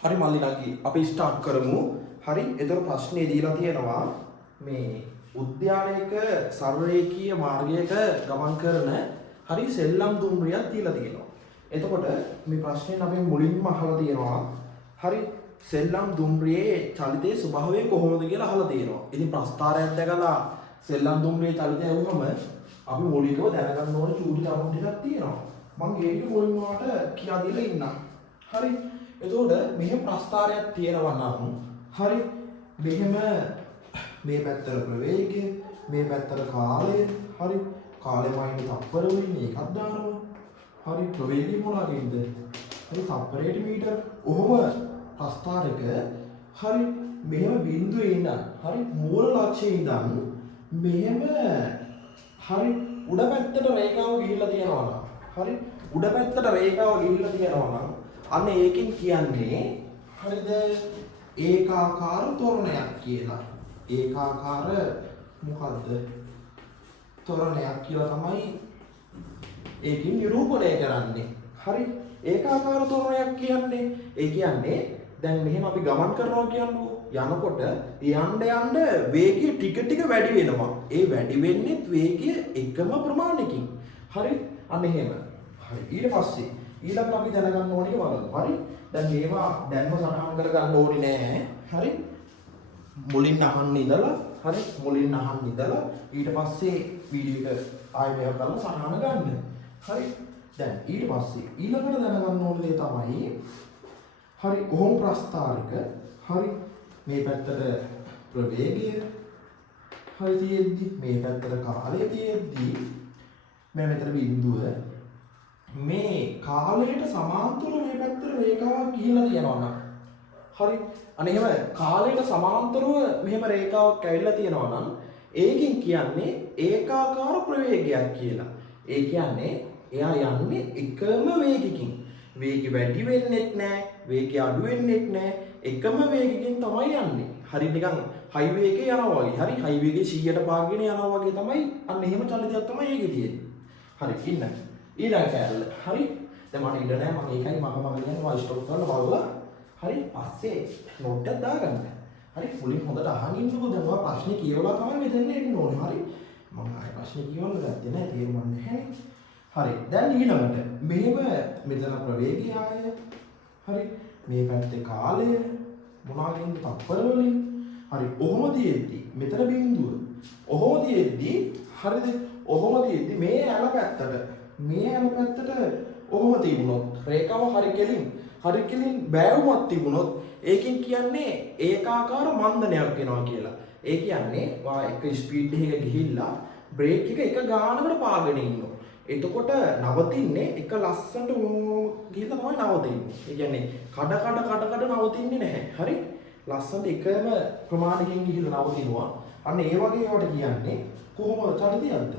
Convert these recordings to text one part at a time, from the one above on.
හරි මල්ලිනාගේ අපි ස්ටාර්ට් කරමු. හරි එතකොට ප්‍රශ්නේ දීලා තියෙනවා මේ උද්‍යානයක සර්වරේඛීය මාර්ගයක ගමන් කරන හරි සෙල්ලම් දුම්රියක් දීලා තියෙනවා. එතකොට මේ ප්‍රශ්නේ අපි මුලින්ම අහලා තියෙනවා හරි සෙල්ලම් දුම්රියේ චලිතයේ ස්වභාවය කොහොමද කියලා අහලා තියෙනවා. ඉතින් ප්‍රස්තාරයක් දැකලා සෙල්ලම් දුම්රියේ චලිතය වුවම අපි මූලිකව දැනගන්න ඕන චූටි කරුණු ටිකක් තියෙනවා. මම ඒ ටික මුලින්ම ඔයාලට කියා දීලා ඉන්නම්. හරි එතකොට මෙහෙම ප්‍රස්තාරයක් තියෙනවා නම් හරි මෙහෙම මේ පැත්තට ප්‍රවේගය මේ පැත්තට කාලය හරි කාලය වයින් තප්පර වලින් එකක් දානවා හරි ප්‍රවේගය මොනවාද හරි තප්පරයට මීටර ඔහොම ප්‍රස්තාරයක හරි මෙහෙම බිඳුවේ ඉඳන් හරි මූල ලක්ෂයේ ඉඳන් මෙහෙම හරි උඩ පැත්තට රේඛාව ගිහිල්ලා තියෙනවා නම් හරි උඩ පැත්තට රේඛාව ගිහිල්ලා තියෙනවා නම් අන්න ඒකෙන් කියන්නේ හරිද ඒකාකාර තොරණයක් කියලා. ඒකාකාර මොකද්ද? තොරණයක් කියලා තමයි ඒකෙන් නිරූපණය කරන්නේ. හරි ඒකාකාර තොරණයක් කියන්නේ ඒ කියන්නේ දැන් මෙහෙම අපි ගමන් කරනවා කියන්නකෝ. යනකොට යන්න වේගය ටික ටික වැඩි වෙනවා. ඒ වැඩි වෙන්නේ වේගය එකම ප්‍රමාණයකින්. හරි අන්න එහෙම. හරි ඊට පස්සේ ඊළඟට අපි දැනගන්න ඕනේ බලමු. හරි දැන් මේවා දැන්ම සටහන් කරගන්න ඕනේ නෑ. හරි මුලින් අහන්න ඉඳලා හරි මුලින් අහන්න ඉඳලා ඊට පස්සේ වීඩියෝ එක ආයෙ මේව කරලා සටහන ගන්න. හරි දැන් ඊට පස්සේ ඊළඟට දැනගන්න ඕනේ දේ තමයි හරි කොහොම ප්‍රස්තාරික හරි මේ පැත්තට ප්‍රවේගය හරි තියෙද්දි මේ පැත්තට කාලය තියෙද්දි මේ මෙතන බිඳුව මේ කාලයට සමාන්තරව මේ පැත්තට රේඛාවක් ගිහිල්ලා තියෙනවා නම් හරි අනේ එහෙම කාලයට සමාන්තරව මෙහෙම රේඛාවක් ඇවිල්ලා තියෙනවා නම් ඒකෙන් කියන්නේ ඒකාකාර ප්‍රවේගයක් කියලා. ඒ කියන්නේ එයා යන්නේ එකම වේගකින්. වේගය වැඩි වෙන්නෙත් නැහැ, වේගය අඩු වෙන්නෙත් නැහැ. එකම වේගකින් තමයි යන්නේ. හරි නිකන් හයිවේ එකේ යනවා වගේ. හරි හයිවේ එකේ 100ට පාගගෙන යනවා වගේ තමයි අන්න එහෙම චලිතයක් තමයි ඒකේ තියෙන්නේ. හරි ඉන්න. ඊළඟ කැලල. හරි. දැන් මට ඉන්න නෑ මම ඒකයි මම කියන්නේ මම ස්ටොප් කරලා බලලා. හරි පස්සේ නෝට් එක දාගන්න. හරි මුලින් හොඳට අහන් ඉන්නකෝ දැන් ඔයා ප්‍රශ්නේ කියවලා තමයි මෙතන එන්න ඕනේ. හරි. මම ආයෙ ප්‍රශ්නේ කියවන්න ගත්තේ නෑ තේරුම් නැහැ. හරි. දැන් ඊළඟට මෙහෙම මෙතන ප්‍රවේගය ආය. හරි. මේ පැත්තේ කාලය මොනවාකින්ද තප්පර වලින්. හරි. ඔහොම තියෙද්දි මෙතන බිඳුව. ඔහොම තියෙද්දි හරිද? ඔහොම තියෙද්දි මේ ඇල පැත්තට ඔහොම තිබුණොත් රේඛාව හරි කෙලින් බෑවුමක් තිබුණොත් ඒකෙන් කියන්නේ ඒකාකාර මන්දනයක් වෙනවා කියලා. ඒ කියන්නේ වා එක ස්පීඩ් එකක ගිහිල්ලා බ්‍රේක් එක ගානකට පාගෙන ඉන්නවා. එතකොට නවතින්නේ එක ලස්සනට ගිහිල්ලා තමයි නවතින්නේ. ඒ කියන්නේ කඩ නවතින්නේ නැහැ. හරි? ලස්සනට එකම ප්‍රමාණයකින් ගිහිල්ලා නවතිනවා. අන්න ඒ වගේ ඒවට කියන්නේ කොහොමද චලිතයක්ද?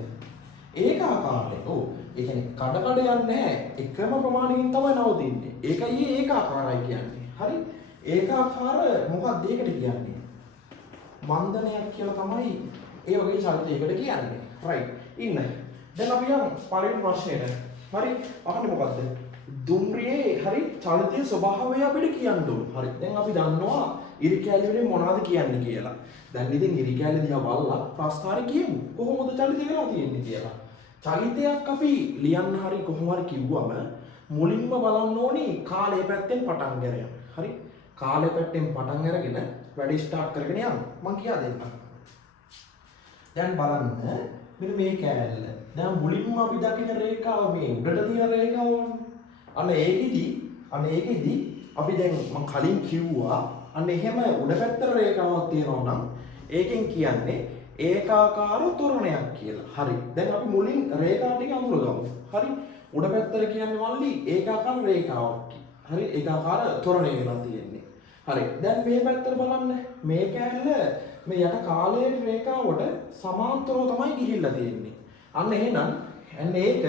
ඒකාකාරයි. ඔව්. ඒ කියන්නේ කඩ යන්නේ නැහැ. එකම ප්‍රමාණයකින් තමයි නවතින්නේ. ඒකයි ඒකාකාරයි කියන්නේ. හරි? ඒකාකාර මොකක්ද ඒකට කියන්නේ? මන්දනයක් කියලා තමයි ඒ වගේ චලිතයකට කියන්නේ. රයිට්. ඉන්න. දැන් අපි යමු පළවෙනි ප්‍රශ්නෙට. හරි? අහන්නේ මොකද්ද? දුම්රියේ හරි චලිතයේ ස්වභාවය අපිට කියන්න ඕන. හරි. දැන් අපි දන්නවා ඉරි කැලි වලින් මොනවද කියන්නේ කියලා. දැන් ඉතින් ඉරි කැලි දිහා බලලා ප්‍රස්තාරේ කියමු. කොහොමද චලිතය වෙලා තියෙන්නේ කියලා. චලිතයක් අපි ලියන්න හරි කොහොම හරි කිව්වම මුලින්ම බලන්න ඕනි කාලය පැත්තෙන් පටන් ගන්න. හරි? කාලය පැත්තෙන් පටන් අරගෙන වැඩි ස්ටාර්ට් කරගෙන යන්න. මම කියා දෙන්නම්. දැන් බලන්න මෙන්න මේ කෑල්ල. දැන් මුලින්ම අපි දකින රේඛාව මේ උඩට තියෙන රේඛාවනේ. අන්න ඒකෙදි අපි දැන් මම කලින් කිව්වා අන්න එහෙම උඩ පැත්තට රේඛාවක් තියෙනවා නම් ඒකෙන් කියන්නේ ඒකාකාර තොරණයක් කියලා. හරි. දැන් අපි මුලින් රේඛා ටික අඳුරගමු. හරි. උඩ පැත්තට කියන්නේ මල්ලි ඒකාකාර රේඛාවක්. හරි. ඒකාකාර තොරණය වෙලා තියෙන්නේ. හරි. දැන් මේ පැත්තට බලන්න. මේ කෑල්ල මේ යට කාලයේ රේඛාවට සමාන්තරව තමයි ගිහිල්ලා තියෙන්නේ. අන්න එහෙනම් ඒක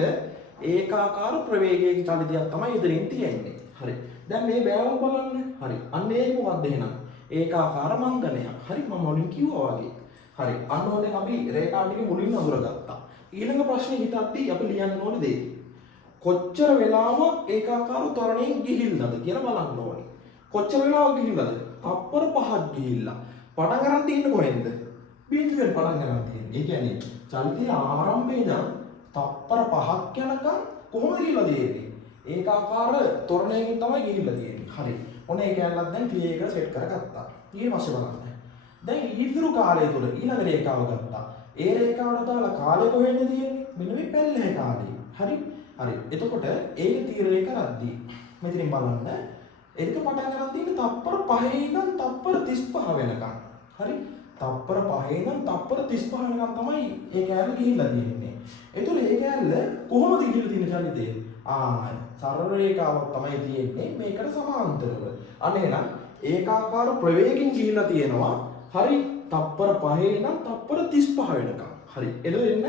ඒකාකාර ප්‍රවේගයක චලිතයක් තමයි ඉදිරින් තියෙන්නේ. හරි. දැන් මේ බෑවුම් බලන්න. හරි. අන්න ඒක මොකක්ද එහෙනම්? ඒකාකාර මන්දනයක්. හරි. මම මුලින් කිව්වා වගේ. හරි. අන්න ඕනේ අපි රේඛා ටික මුලින් අඳුරගත්තා. ඊළඟ ප්‍රශ්නේ හිතද්දී අපි ලියන්න ඕනේ දේ. කොච්චර වෙලාවක් ඒකාකාර ත්වරණයෙන් ගිහිල්ලාද කියලා බලන්න ඕනේ. කොච්චර වෙලාවක් ගිහිල්ලාද? තප්පර 5ක් ගිහිල්ලා. පටන් ගන්න තියෙන්නේ කොහෙන්ද? බිඳුවෙන් පටන් ගන්න තියෙන්නේ. ඒ කියන්නේ චලිතයේ ආරම්භයේ ඉඳන් තප්පර 5ක් යනකම් කොහොමද ගිහිල්ලා තියෙන්නේ? ඒකාකාර තොරණයකින් තමයි ගිහිල්ලා තියෙන්නේ. හරි. ඔන්න ඒ කැලලක් දැන් ක්ලියර් එකට සෙට් කරගත්තා. ඊට පස්සේ බලන්න. දැන් ඊතුරු කාලය තුල ඊළඟ රේඛාව ගත්තා. ඒ රේඛාවට දාලා කාලය කොහෙන්ද තියෙන්නේ? මෙන්න මේ පැල්ලේ කාලේ. හරි. හරි. එතකොට ඒක තීරණය කරද්දී මෙතනින් බලන්න ඒක පටන් ගන්න තියෙන්නේ තප්පර 5 ඉඳන් තප්පර 35 වෙනකම්. හරි. තප්පර 5 ඉඳන් තප්පර 35 වෙනකම් තමයි ඒ කැලේ ගිහිල්ලා තියෙන්නේ. ඒතකොට ඒ කැලේ කොහොමද ගිහිල්ලා තියෙන්නේ චලිතේ? සරල රේඛාවක් තමයි තියෙන්නේ මේකට සමාන්තරව. අනේනම් ඒකාකාර ප්‍රවේගකින් ගිහිල්ලා තියෙනවා. හරි. තප්පර 5 ඉඳන් තප්පර 35 වෙනකම්. හරි. එළවෙන්න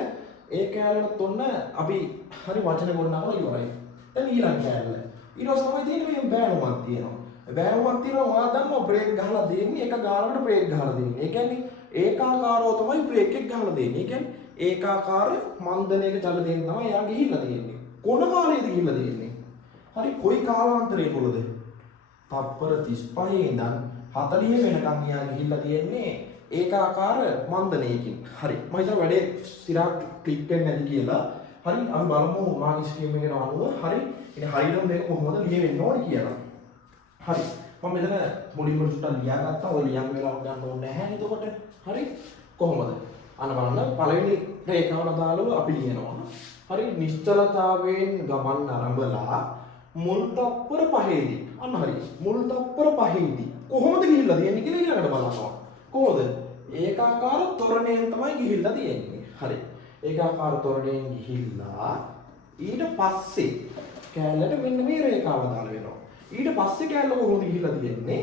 ඒ කැලේට ඔන්න අපි හරි වචන ගොඩනගලා ඉවරයි. දැන් ඊළඟ කැලේ. ඊට පස්සේ තමයි තියෙන්නේ මේ බෑනුමක් තියෙනවා. බෑනුමක් තියෙනවා ඔයා දන්නවා බ්‍රේක් ගහලා දෙන්නේ එක ගානකට බ්‍රේක් ගහලා දෙන්නේ. ඒ කියන්නේ ඒකාකාරව තමයි බ්‍රේක් එක ගහලා දෙන්නේ. ඒ කියන්නේ ඒකාකාර මන්දනයක චලනයෙන් තමයි එයා ගිහිල්ලා තියෙන්නේ. කොන කාලයේද ගිහිල්ලා තියෙන්නේ? හරි කොයි කාලාන්තරයේ තුලද? තප්පර 35 ඉඳන් 40 වෙනකම් එයා ගිහිල්ලා තියෙන්නේ ඒකාකාර මන්දනයකින්. හරි. මම හිතුවා වැඩේ සිරාක් ක්ලික් වෙන්නේ නැති කියලා. හරි අපි බලමු මාගේ ස්කීම් එකට අනුව හරි ඉතින් හරියටම මේක කොහොමද ලියවෙන්න ඕනේ කියලා. හරි මම මෙතන මුලින්ම සුට්ටක් ලියාගත්තා. ඔය ලියන් වෙලාවක් ගන්න ඕනේ නැහැ නේද එතකොට. හරි කොහොමද? අන්න බලන්න පළවෙනි රේඛාවට දාලා අපි ලියනවා. හරි නිශ්චලතාවයෙන් ගමන් ආරම්භලා මුල් තප්පර 5ේදී අන්න හරි මුල් තප්පර 5ේදී කොහොමද ගිහිල්ලා තියෙන්නේ කියලා ඊළඟට බලනවා. කොහොමද? ඒකාකාර තොරණයෙන් තමයි ගිහිල්ලා තියෙන්නේ. හරි. ඒකාකාර තොරණයෙන් ගිහිල්ලා ඊට පස්සේ කැලලට මෙන්න මේ රේඛාව දාලා වෙනවා. ඊට පස්සේ කැලල කොහොමද ගිහිල්ලා තියෙන්නේ?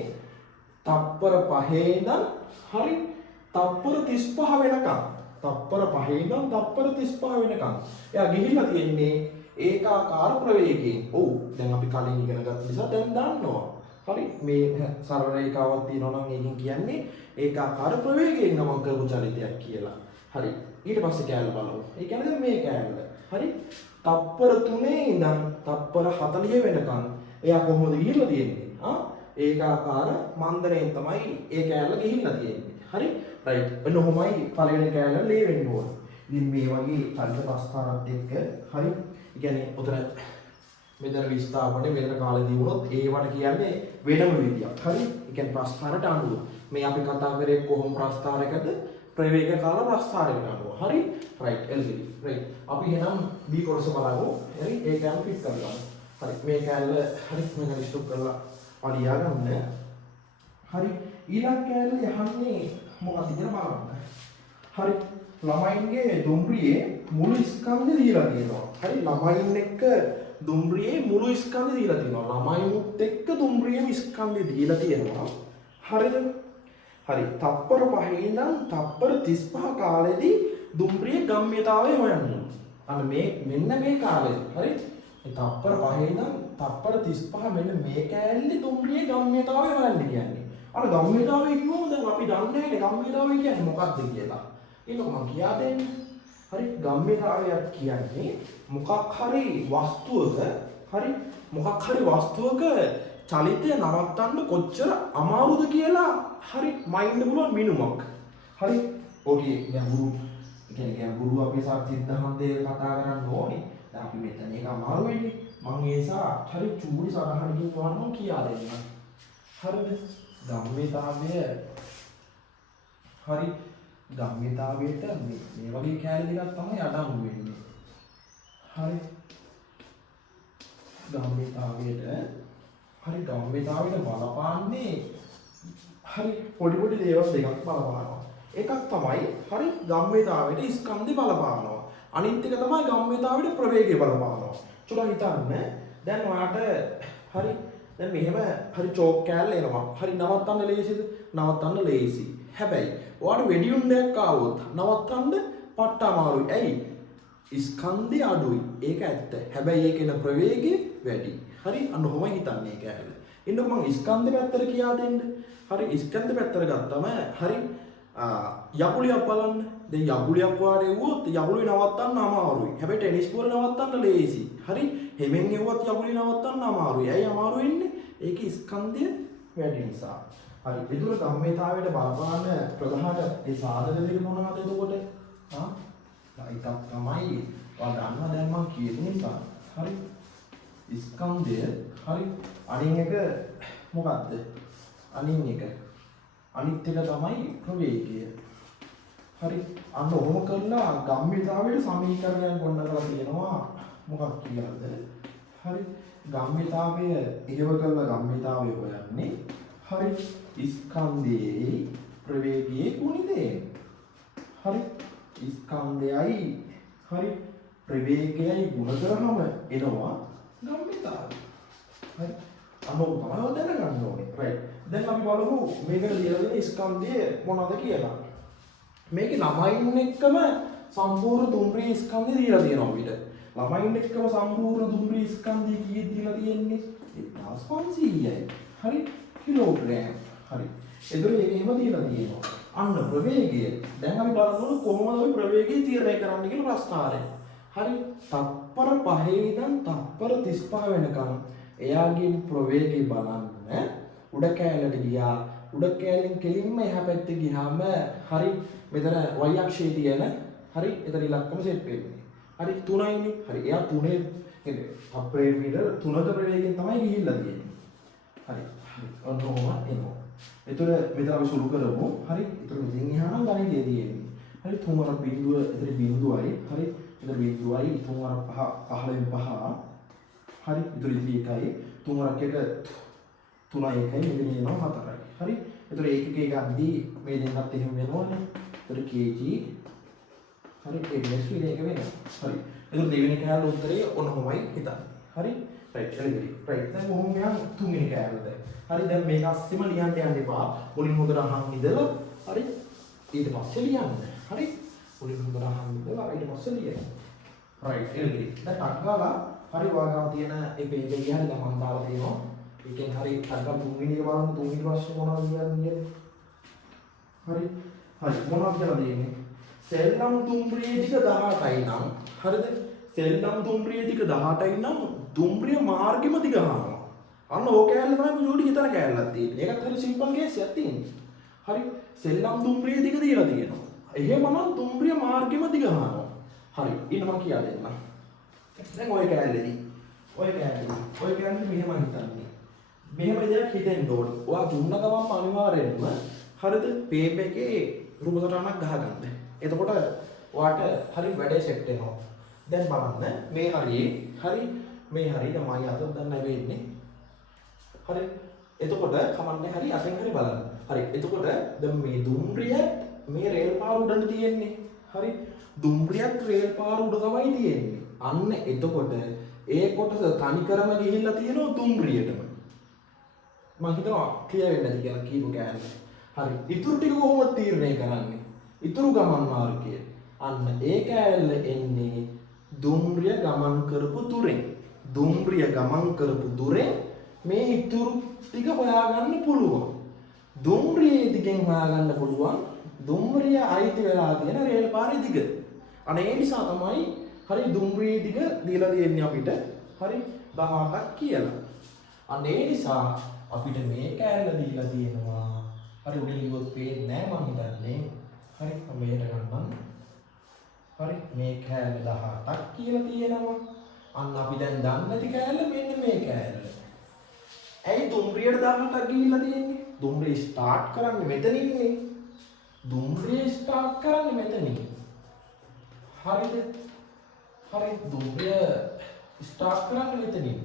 තප්පර 5 ඉඳන් හරි තප්පර 35 වෙනකම්. තප්පර 5 ඉඳන් තප්පර 35 වෙනකම්. එයා ගිහිල්ලා තියෙන්නේ ඒකාකාර ප්‍රවේගයෙන්. ඔව් දැන් අපි කලින් ඉගෙන ගත්ත නිසා දැන් දන්නවා. හරි මේ සරල රේඛාවක් තියෙනවා නම් ඒකෙන් කියන්නේ ඒකාකාර ප්‍රවේගයෙන් ගමන් කරපු චලිතයක් කියලා. හරි ඊට පස්සේ කැලල බලමු. ඒ කියන්නේ මේ කැලල. හරි තප්පර 3 ඉඳන් තප්පර 40 වෙනකම් එයා කොහොමද ගිහිල්ලා තියෙන්නේ? ඒකාකාර මන්දනයෙන් තමයි ඒ කැලල ගිහිල්ලා තියෙන්නේ. හරි රයිට්. එනොමයි පළවෙනි කැලල ලේ වෙන්න ඕන. ඉතින් මේ වගේ චලිත ප්‍රස්ථාරත් එක්ක හරි. ඒ කියන්නේ උතර මෙතන විස්ථාපනේ වෙන කාලෙදී වුණොත් ඒවට කියන්නේ වෙනම විදියක්. හරි. ඒ කියන්නේ ප්‍රස්ථාරට අනුව. මේ අපි කතා කරේ කොහොම ප්‍රස්ථාරයකද? ප්‍රවේග කාල ප්‍රස්ථාරයකට අනුව. හරි. රයිට්. එල්සිඩි. රයිට්. අපි එහෙනම් B කොටස බලමු. හරි. ඒ කැලේ ෆිට කරගමු. හරි. මේ කැලේ හරි මම රිස්ටොප් කරලා අලියා ගන්න. හරි. ඊළඟ කැලේ යහන්නේ මොකක්ද කියලා බලන්න. හරි. ළමයින්ගේ දුම්රියේ මුළු ස්කන්ධය දීලා තියෙනවා. හරි. ළමයින් එක්ක දුම්රියේ මුළු ස්කන්ධය දීලා තියෙනවා. ළමයිනුත් එක්ක දුම්රියේ ස්කන්ධය දීලා තියෙනවා. හරිද? හරි. තප්පර 5 ඉඳන් තප්පර 35 කාලෙදී දුම්රියේ ගම්ම්‍යතාවය හොයන්න. අන්න මෙන්න මේ කාලෙ. හරි. තප්පර 5 ඉඳන් තප්පර 35 මෙන්න මේ කෑල්ලේ දුම්රියේ ගම්ම්‍යතාවය හොයන්න කියන්නේ. අර ගම්ම්‍යතාවය කිව්වම දැන් අපි දන්නේ නැහැ ගම්ම්‍යතාවය කියන්නේ මොකක්ද කියලා. ඒක මම කියා දෙන්න. හරි ගම්ම්‍යතාවයක් කියන්නේ මොකක් හරි වස්තුවක හරි මොකක් හරි වස්තුවක චලිතය නවත්තන්න කොච්චර අමාරුද කියලා හරි මයින්ඩ් පුළුවන් මිනුමක්. හරි ඔගේ ගැඹුරු කියන්නේ ගැඹුරු අපේ සත්‍යද්ධාන්තය කතා කරන්න ඕනේ. දැන් අපි මෙතන එක අමාරු වෙන්නේ. මම ඒ නිසා හරි චූටි සරහනකින් වහන්න කියා දෙන්නම්. හරිද? ගම්ම්‍යතාවය හරි ගම්ම්‍යතාවයට මේ වගේ කැලේ දෙකක් තමයි අඩංගු වෙන්නේ. හරි ගම්ම්‍යතාවයට හරි ගම්ම්‍යතාවයට බලපාන්නේ හරි පොඩි දේවල් දෙකක් බලපානවා. එකක් තමයි හරි ගම්ම්‍යතාවයට ස්කන්ධය බලපානවා. අනිත් එක තමයි ගම්ම්‍යතාවයට ප්‍රවේගය බලපානවා. චුට්ටක් හිතන්න. දැන් ඔයාට හරි දැන් මෙහෙම හරි චෝක් කෑල්ල එනවා. හරි නවත්තන්න ලේසිද? නවත්තන්න ලේසි. හැබැයි ඔයාට වෙඩියුණ්ඩයක් ආවොත් නවත්තන්න පට්ට අමාරුයි. ඇයි? ස්කන්ධය අඩුයි. ඒක ඇත්ත. හැබැයි ඒකේන ප්‍රවේගය වැඩි. හරි අන්න ඔහොමයි හිතන්නේ කෑල්ල. ඉන්නකො මම ස්කන්ධ පැත්තට කියා දෙන්න. හරි ස්කන්ධ පැත්තට ගත්තම හරි යකුලියක් බලන්න. දැන් යකුලියක් වාඩි වුවොත් යකුලිය නවත්තන්න අමාරුයි. හැබැයි ටෙනිස් බෝල නවත්තන්න ලේසි. හරි හෙමෙන් එවුවත් යකුලිය නවත්තන්න අමාරුයි. ඇයි අමාරු වෙන්නේ? ඒකේ ස්කන්ධය වැඩි නිසා. හරි. ඒතර ගම්මිතාවයට බලපාන ප්‍රධාන ඒ සාධක දෙක මොනවද එතකොට? එකක් තමයි ඔයා ගන්නවා දැන් මම කියන නිසා. හරි. ස්කන්ධය හරි. අනිත් එක මොකද්ද? අනිත් එක තමයි ප්‍රවේගය. හරි. අන්න ඔහොම කරලා ගම්මිතාවයට සමීකරණයක් ගොඩ කරලා තියෙනවා. මොකක්ද කියලාද? හරි. ගම්මිතාවය ඉහව කරලා ගම්මිතාවය හොයන්නේ. හරි. ස්කන්ධයේ ප්‍රවේගයේ ගුණිතේ. හරි. ස්කන්ධයයි හරි ප්‍රවේගයයි ගුණ කරාම එනවා ගම්මිතාවය. හරි. අනෝ තමයි දැනගන්න ඕනේ. රයිට්. දැන් අපි බලමු මේකට ලියලා දෙන ස්කන්ධය මොනවද කියලා. මේකේ ළමයින් එක්කම සම්පූර්ණ දුම්රිය ස්කන්ධය දීලා තියෙනවා අපිට. ළමයින් එක්කම සම්පූර්ණ දුම්රිය ස්කන්ධය කීයද දීලා තියෙන්නේ? 1500යි. හරි කිලෝග්‍රෑම්. හරි. එතකොට මේක එහෙම දීලා තියෙනවා. අන්න ප්‍රවේගය. දැන් අපි බලමු කොහොමද ওই ප්‍රවේගය තීරණය කරන්න කියලා ප්‍රශ්නාරය. හරි. තත්පර 5 ඉඳන් තත්පර 35 වෙනකම් එයාගේ ප්‍රවේගය බලන්න උඩ කෑල්ලට ගියා. උඩ කෑල්ලෙන් කෙලින්ම එහා පැත්තේ ගියාම හරි මෙතන y අක්ෂයේ තියෙන හරි එතන ඉලක්කම සෙට් වෙන්නේ. හරි 3යිනේ. හරි එයා 3 කියන්නේ අපේ මීටර 3ක ප්‍රවේගයෙන් තමයි ගිහිල්ලා තියෙන්නේ. හරි. ඔන්න ඔහොම එනවා. එතකොට මෙතන අපි සුළු කරමු. හරි. එතකොට මෙතෙන් එහා නම් ගණිතය තියෙන්නේ. හරි 3 වර බිඳුව එතන බිඳුවයි. හරි. එතන බිඳුවයි 3 වර 5 15 5. හරි. එතකොට ඉතින් එකයි 3 වරක් එක 3යි 1යි මෙතන එනවා 4යි. හරි. එතකොට ඒකකේ ගද්දී මේ දෙන්නත් එහෙම වෙනවනේ. එතකොට kg හරි kgs විදිහ එක වෙනවා. හරි. එතකොට දෙවෙනි කෑල්ල උත්තරේ ඔන්නෝමයි හිතන්න. හරි. රයිට්. හරි. රයිට්. දැන් කොහොම යන් තුන්වෙනි කෑල්ලද? හරි. දැන් මේක අස්සෙම ලියන්න යන්න එපා. මුලින් හොඳට අහන් ඉඳලා හරි. ඊට පස්සේ ලියන්න. හරි. මුලින් හොඳට අහන් ඉඳලා ඊට පස්සේ ලියන්න. රයිට්. හරි. දැන් අක්කාලා හරි වාගාව තියෙන ඒ පේජ් එක ගිහලා දැන් මම දාලා තියෙනවා. ඒකෙන් හරි අක්කා තුන්වෙනි එක බලන්න තුන්වෙනි ප්‍රශ්නේ මොනවද කියන්නේ? හරි. හරි. මොනවද කියලා දෙන්නේ? සෙල්ලම් දුම්රිය ටික 18යි නම් හරිද? සෙල්ලම් දුම්රිය ටික 18යි නම් දුම්රිය මාර්ගෙම දිග අහනවා. අන්න ඕක කෑල්ල තමයි ජෝඩි හිතන කෑල්ලක් තියෙන්නේ. ඒකත් හරි සිම්පල් කේස් එකක් තියෙන්නේ. හරි. සෙල්ලම් දුම්රිය ටික දීලා තියෙනවා. එහෙමනම් දුම්රිය මාර්ගෙම දිග අහනවා. හරි. ඊට මම කියලා දෙන්නම්. දැන් ඔය කෑල්ලේදී ඔය කෑල්ලේ මෙහෙම හිතන්නේ. මෙහෙම දෙයක් හිතෙන්න ඕනේ. ඔයා දුන්න ගමන් අනිවාර්යෙන්ම හරිද? පේපර් එකේ රූප සටහනක් ගහගන්න. එතකොට ඔයාට හරි වැඩේ සෙට් වෙනවා. දැන් බලන්න මේ හරියේ හරි මේ හරියට මම අත දැන් නැවෙන්නේ. හරි. එතකොට කමන්නේ හරි අතෙන් හරි බලන්න. හරි. එතකොට දැන් මේ දුම්රිය මේ රේල් පාර උඩට තියෙන්නේ. හරි. දුම්රියත් රේල් පාර උඩ තමයි තියෙන්නේ. අන්න එතකොට ඒ කොටස තනි කරම ගිහිල්ලා තියෙනවා දුම්රියටම. මම හිතනවා ක්ලියර් වෙන්නේ නැති කියලා කීප කෑල්ල. හරි. ඉතුරු ටික කොහොමද තීරණය කරන්නේ? ඉතුරු ගමන් මාර්ගය. අන්න ඒ කෑල්ල එන්නේ දුම්රිය ගමන් කරපු දුරෙන්. දුම්රිය ගමන් කරපු දුරෙන් මේ ඉතුරු ටික හොයාගන්න පුළුවන්. දුම්රියේ දිගෙන් හොයාගන්න පුළුවන් දුම්රිය අයිති වෙලා තියෙන රේල් පාරේ දිග. අනේ ඒ නිසා තමයි හරි දුම්රියේ දිග දීලා තියෙන්නේ අපිට. හරි 18ක් කියලා. අනේ ඒ නිසා අපිට මේ කෑල්ල දීලා තියෙනවා. හරි උඩින් ලියුවොත් පේන්නේ නැහැ මං හිතන්නේ. හරි මම මෙහෙට ගන්නම්. හරි මේ කෑල්ල 18ක් කියලා තියෙනවා. අන්න අපි දැන් දන්නේ නැති කෑල්ල මෙන්න මේ කෑල්ල. ඇයි දුම්රියට 18ක් ගිහිල්ලා තියෙන්නේ? දුම්රිය ස්ටාර්ට් කරන්නේ මෙතනින්නේ. දුම්රිය ස්ටාර්ට් කරන්නේ මෙතනින්. හරිද? හරි දුම්රිය ස්ටාර්ට් කරන්නේ මෙතනින්.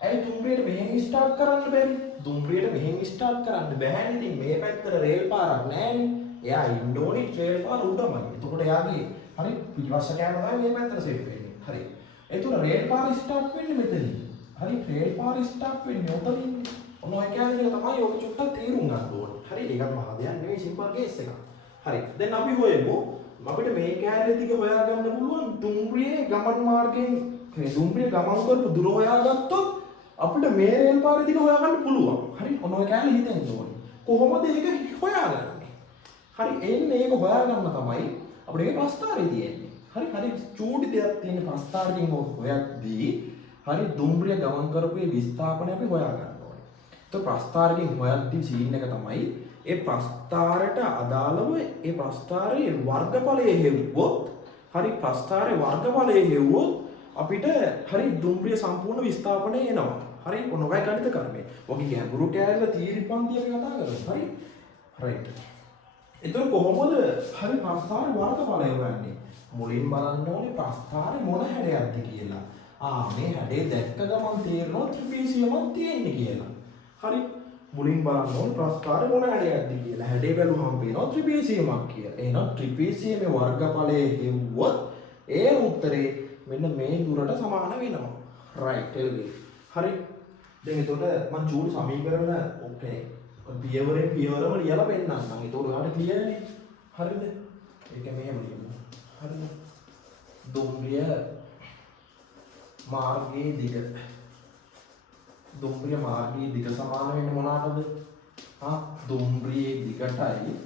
ඇයි දුම්රියට මෙහෙන් ස්ටාර්ට් කරන්න බැරි? දුම්රියට මෙහෙන් ස්ටාර්ට් කරන්න බැහැ. ඉතින් මේ පැත්තට රේල් පාරක් නැහැනේ. එයා ඉන්න ඕනේ රේල් පාර උඩමයි. එතකොට එයාගේ හරි පිටිපස්ස කෑම තමයි මේ පැත්තට සෙට් වෙන්නේ. හරි. එතකොට රේල් පාර ස්ටාර්ට් වෙන්නේ මෙතනින්. හරි රේල් පාර ස්ටාර්ට් වෙන්නේ උතනින්. ඔන්න ඔය කියන්නේ තමයි ඔක චුට්ටක් තේරුම් ගන්න ඕනේ. හරි ඒකත් මහ දෙයක් නෙවෙයි සිම්පල් කේස් එකක්. හරි. දැන් අපි හොයමු අපිට මේ කෑල්ල දිග හොයාගන්න පුළුවන් දුම්රියේ ගමන් මාර්ගයෙන් දුම්රිය ගමන් කරපු දුර හොයාගත්තොත් අපිට මේ රේල් පාරේ දිග හොයාගන්න පුළුවන්. හරි ඔන්න ඔය කෑල්ල හිතෙන්න ඕනේ. කොහොමද ඒක හොයාගන්නේ? හරි එන්නේ ඒක හොයාගන්න තමයි අපිට මේ ප්‍රස්තාරේ තියෙන්නේ. හරි චූටි දෙයක් තියෙන ප්‍රස්තාරකින් හොයද්දී හරි දුම්රිය ගමන් කරපු ඒ විස්ථාපනය අපි හොයාගන්න ඕනේ. તો ප්‍රස්ථාරකින් හොයද්දී සීන් එක තමයි ඒ ප්‍රස්ථාරයට අදාළව ඒ ප්‍රස්ථාරයේ වර්ගඵලය හෙව්වොත් හරි ප්‍රස්ථාරයේ වර්ගඵලය හෙව්වොත් අපිට හරි දුම්රිය සම්පූර්ණ විස්ථාපනය එනවා. හරි ඔනෝගයි ගණිත කර්මය. ඔගේ ගැඹුරු කෑල්ල තීරි පන්ති අපි කතා කරමු. හරි. රයිට්. ඒතර කොහොමද හරි ප්‍රස්ථාරයේ වර්ගඵලය හොයන්නේ? මුලින් බලන්න ඕනේ ප්‍රස්ථාරේ මොන හැඩයක්ද කියලා. මේ හැඩේ දැක්ක ගමන් තේරෙනවා ත්‍රිපිසියමක් තියෙන්නේ කියලා. හරි මුලින් බලන්න ඕනේ ප්‍රස්ථාරේ මොන හැඩයක්ද කියලා. හැඩේ බැලුවම පේනවා ත්‍රිපිසියමක් කියලා. එහෙනම් ත්‍රිපිසියමේ වර්ගඵලය හෙව්වොත් ඒ උත්තරේ මෙන්න මේ දුරට සමාන වෙනවා. රයිට් එල්ගේ. හරි. දැන් එතකොට මම චූටි සමීකරණ ඕකේ. පියවරෙන් පියවරම ලියලා පෙන්නන්නම්. එතකොට ඔයාලට ක්ලියර් නේ. හරිද? ඒක මෙහෙම ලියමු. හරිද? දුම්රිය මාර්ගයේ දිග. දුම්රිය මාර්ගයේ දිග සමාන වෙන්නේ මොනකටද? දුම්රියේ දිගටයි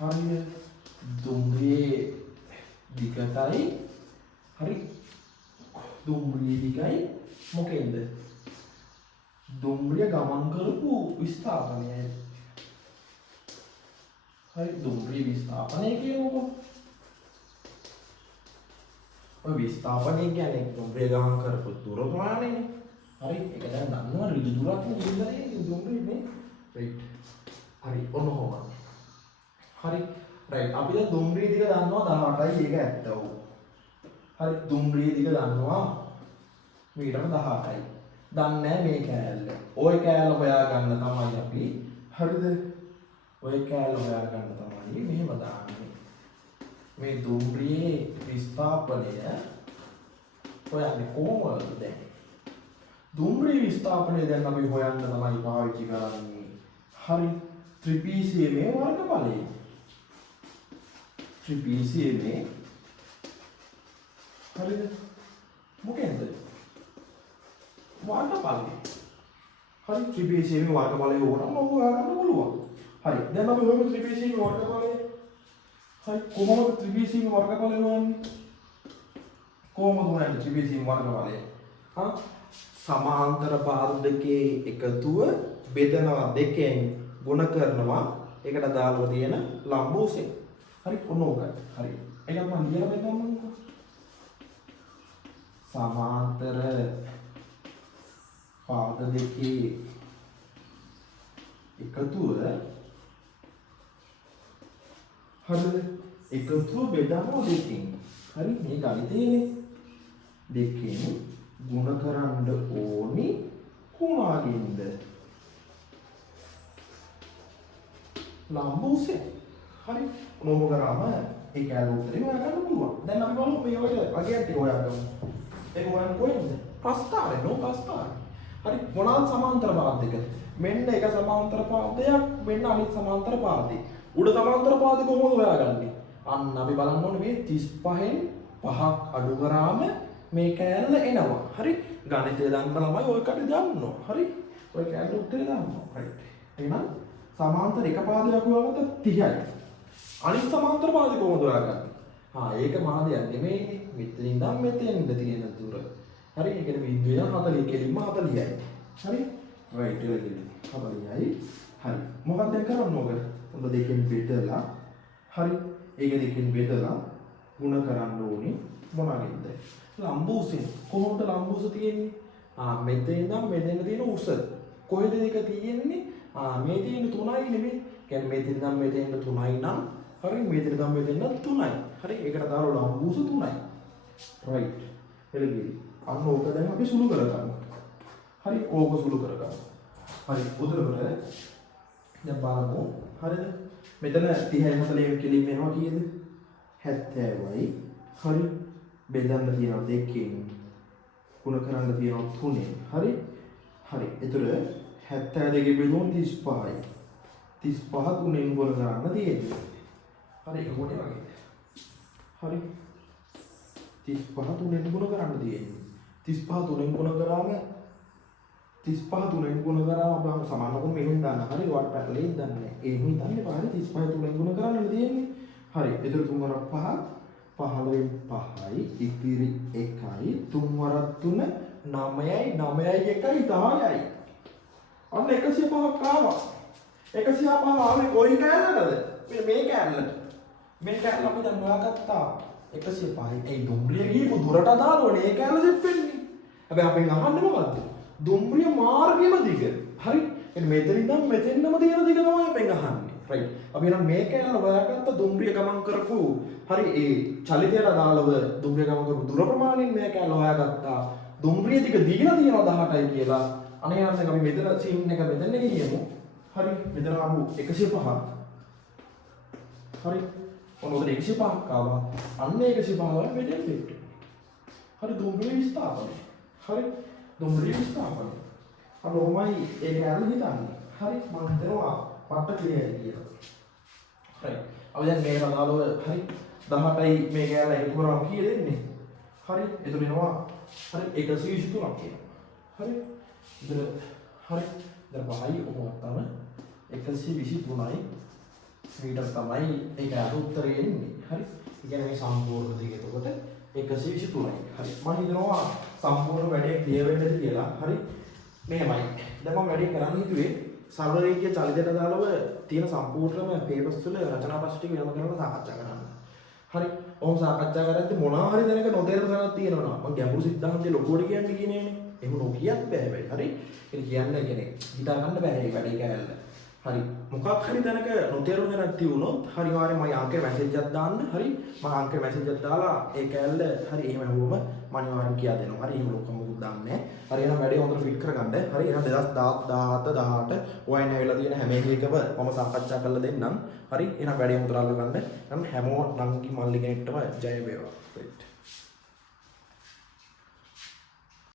හරිද? දුම්රියේ දිගටයි හරි දුම්රියේ දිගයි මොකෙන්ද? දුම්රිය ගමන් කරපු විස්ථාපනයයි. හරි දුම්රිය විස්ථාපනය කියනකො ඔය විස්ථාපනය කියන්නේ දුම්රිය ගමන් කරපු දුර ප්‍රමාණයනේ. හරි ඒක දැන් දන්නවා ඍජු දුරක් නෙවෙයි දුම්රියනේ. රයිට්. හරි ඔන්න ඔහොම. හරි රයිට් අපි දැන් දුම්රිය දිග දන්නවා 18යි ඒක ඇත්ත වූ. හරි දුම්රිය දිග දන්නවා මීටර 18යි. දන්නේ මේ කෑල්ල. ওই කෑල්ල හොයාගන්න තමයි අපි හරිද? ওই කෑල්ල හොයාගන්න තමයි මෙහෙම දාන්නේ. මේ දුම්රියේ විස්ථාපනය හොයන්නේ කොහොමද දැන්? දුම්රිය විස්ථාපනය දැන් අපි හොයන්න තමයි පාවිච්චි කරන්නේ. හරි ත්‍රිපිසියමේ වර්ගඵලය. ත්‍රිපිසියමේ හරිද? මොකෙන්ද? වර්ගඵලය. හරි ත්‍රිපිසියමේ වර්ගඵලය ඕනම හොයාගන්න පුළුවන්. හරි දැන් අපි හොයමු ත්‍රිපිසියමේ වර්ගඵලය. හරි කොහොමද ත්‍රිපිසියමේ වර්ගඵලය හොයන්නේ? කොහොමද හොයන්නේ ත්‍රිපිසියමේ වර්ගඵලය? සමාන්තර පාද දෙකේ එකතුව බෙදනවා දෙකෙන් ගුණ කරනවා ඒකට අදාළව තියෙන ලම්බ උසෙන්. හරි ඔන්න ඕකයි. හරි. ඒකත් මම ලියලා පෙන්නන්නම්කෝ. සමාන්තර පාද දෙකේ එකතුව හරිද? එකතුව බෙදනවා දෙකෙන්. හරි මේ ගණිතයනේ. දෙකෙන් ගුණ කරන්න ඕනි කුණාගෙන්ද? ලම්බ උසෙන්. හරි මොනව කරාම ඒ කැලේ උත්තරේ හොයාගන්න පුළුවන්. දැන් අපි බලමු මේ වගේ අගයන් ටික හොයාගමු. ඒක හොයන්න කොහෙන්ද? ප්‍රස්ථාරේ නෝ ප්‍රස්ථාරේ. හරි මොනවාද සමාන්තර පාද දෙක? මෙන්න එක සමාන්තර පාදයක් මෙන්න අනිත් සමාන්තර පාදේ. උඩ සමාන්තර පාදේ කොහොමද හොයාගන්නේ? අන්න අපි බලන්න ඕනේ මේ 35න් 5ක් අඩු කරාම මේ කෑල්ල එනවා. හරි ගණිතය දන්න ළමයි ඔය කට දන්නවා. හරි ඔය කෑල්ල උත්තරේ දන්නවා. රයිට්. එහෙනම් සමාන්තර එක පාදයක් හොයාගත්ත 30යි. අනිත් සමාන්තර පාදේ කොහොමද හොයාගන්නේ? ඒක මාදයක් නෙමෙයිනේ. මෙතනින් ඉඳන් මෙතෙන්ද තියෙන දුර. හරි ඒකනේ බිඳුව 40 කෙලින්ම 40යි. හරි රයිට් එක 40යි. හරි මොකක්ද දැන් කරන්න ඕක? ඔබ දෙකෙන් බෙදලා හරි ඒක දෙකෙන් බෙදලා ಗುಣ කරන්න ඕනේ මොනවාගෙන්ද? ලම්බ උසෙන්. කොහොමද ලම්බ උස තියෙන්නේ? මෙතෙන් ඉඳන් මෙතෙන් තියෙන උස. කොහෙද ඒක තියෙන්නේ? මේ තියෙන 3යි නෙමෙයි. කියන්නේ මෙතෙන් ඉඳන් මෙතෙන් 3යි නම් හරි මෙතෙන් ඉඳන් මෙතෙන් 3යි. හරි ඒකට දාලා ලම්බ උස 3යි. රයිට්. එළගිරි. අන්න ඕක දැන් අපි සුළු කරගන්නවා. හරි ඕක සුළු කරගන්නවා. හරි උදේට දැන් බලමු. හරිද? මෙතන 30යි 40යි කෙලින් වෙනවා කීයද? 70යි. හරි බෙදන්න තියෙනවා දෙකෙන් ගුණ කරන්න තියෙනවා 3ෙන්. හරි හරි එතකොට 72 බෙදුවොත් 35යි. 35 3ෙන් ගුණ කරන්න තියෙන්නේ. හරි ඒක මොකද වගේ? හරි 35 3ෙන් ගුණ කරන්න තියෙන්නේ. 35 3ෙන් ගුණ කරාම 35 3ෙන් ගුණ කරාම අපහම සමානකම මෙහෙන් දාන්න. හරි ඔයාලට පැටලෙන්නේ දන්නේ නැහැ. එහෙම හිතන්නේ පාරේ 35 3ෙන් ගුණ කරන්න තියෙන්නේ. හරි එතකොට 3 වරක් 5 15න් 5යි ඉතිරි 1යි 3 වරක් 3 9යි 9යි 1යි 10යි. අන්න 105ක් ආවා. 105 ආවේ කොයි කෑල්ලටද? මේ කෑල්ලට. මේ කෑල්ල අපි දැන් හොයාගත්තා. 105යි. ඒ දුම්රිය ගිහපු දුරට දානවනේ ඒ කෑල්ල සෙට් වෙන්නේ. හැබැයි අපෙන් අහන්නේ මොකද්ද? දුම්රිය මාර්ගෙම දිග. හරි. එන්න මෙතන ඉඳන් මෙතෙන්නම තියෙන දිග තමයි අපෙන් අහන්නේ. රයිට්. අපි එහෙනම් මේ කෑල්ල හොයාගත්ත දුම්රිය ගමන් කරපු හරි ඒ චලිතයට අදාළව දුම්රිය ගමන් කරපු දුර ප්‍රමාණයෙන් මේ කෑල්ල හොයාගත්තා. දුම්රිය දිග දීලා තියෙනවා 18යි කියලා. අනේ නම් අපි මෙතන සීන් එක මෙතන ගියමු. හරි. මෙතන ආපු 105ක්. හරි. ඔන්න 105ක් ආවා. අන්න 105 මෙතන සෙට්. හරි දුම්රිය විස්ථාපනය. හරි. දුම්රිය විස්ථාපනය. අන්න ඔමයි ඒ කෑල්ල හිතන්නේ. හරි. මම හිතනවා පට්ට ක්ලියර් කියලා. හරි. අපි දැන් මේ අදාළව හරි 18යි මේ කෑල්ල එකතු කරාම කීයද එන්නේ? හරි. එතන එනවා හරි 123ක් කියලා. හරි. ඉතින් හරි. දැන් 5යි ඔහොමත් තමයි 123යි මීටර තමයි ඒක උත්තරේ එන්නේ. හරි. ඒ කියන්නේ මේ සම්පූර්ණ දෙක එතකොට 123යි. හරි. මම හිතනවා සම්පූර්ණ වැඩේ ක්ලියර් වෙන්නද කියලා. හරි. මෙහෙමයි. දැන් මම වැඩේ කරන්න හිතුවේ සරල රේඛීය චලිතයට අදාළව තියෙන සම්පූර්ණම පේපර්ස් වල රචනා ප්‍රශ්න ටික වෙනම කරලා සාකච්ඡා කරන්න. හරි. ඔහොම සාකච්ඡා කරද්දී මොනවා හරි දැනක නොතේරෙන තැනක් තියෙනවා. මම ගැඹුරු සිද්ධාන්තය ලොකුවට කියන්නේ කියනේනේ. එහෙම නොකියත් බෑ හැබැයි. හරි. ඒක කියන්නේ හිතා ගන්න බෑ මේ වැඩේ කැලල. හරි. මොකක් හරි දැනක නොතේරුම් දැනක් තියුණොත් හරිවාරේ මම අංකේ මැසේජ් එකක් දාන්න. හරි. මම අංකේ මැසේජ් එකක් දාලා ඒ කැලල හරි එහෙම ඇහුවම මම අනිවාර්යෙන් කියා දෙනවා. හරි. එහෙම ලොකම මොකුත් දාන්නේ නැහැ. හරි. එහෙනම් වැඩේ හොඳට ෆිට කරගන්න. හරි. එහෙනම් 2017 18 ඔයන් ඇවිල්ලා තියෙන හැම එකකම මම සාකච්ඡා කරලා දෙන්නම්. හරි. එහෙනම් වැඩේ හොඳට අල්ලගන්න. එහෙනම් හැමෝම නංගි මල්ලි කෙනෙක්ටම ජය වේවා.